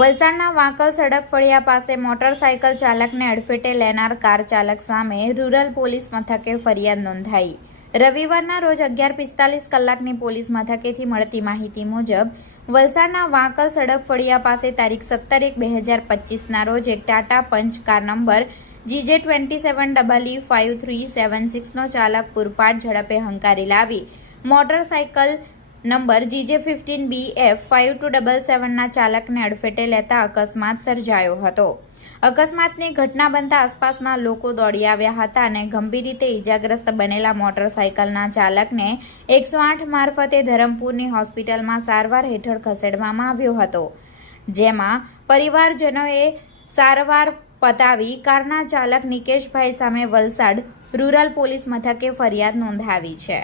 વલસાડના વાંકલ સડક ફળિયા પાસે મોટરસાયકલ ચાલકને અડફેટે લેનાર કાર ચાલક સામે રૂરલ પોલીસ મથકે ફરિયાદ નોંધાઈ. રવિવારના રોજ અગિયાર પિસ્તાલીસ કલાકની પોલીસ મથકેથી મળતી માહિતી મુજબ, વલસાડના વાંકલ સડક ફળિયા પાસે તારીખ સત્તર એક બે હજાર પચીસના રોજ એક Tata punch car number GJ twenty seven double E five three seven સિક્સનો ચાલક પૂરપાટ ઝડપે હંકારી લાવી. Motorcycle number GJ fifteen B F five two double સેવનના ચાલકને અડફેટે લેતા અકસ્માત સર્જાયો હતો. અકસ્માતની ઘટના બનતા આસપાસના લોકો દોડી આવ્યા હતા અને ગંભીર રીતે ઇજાગ્રસ્ત બનેલા મોટરસાયકલના ચાલકને એકસો આઠ મારફતે ધરમપુરની હોસ્પિટલમાં સારવાર હેઠળ ખસેડવામાં આવ્યો હતો. જેમાં પરિવારજનોએ સારવાર પતાવી કારના ચાલક નિકેશભાઈ સામે વલસાડ રૂરલ પોલીસ મથકે ફરિયાદ નોંધાવી છે.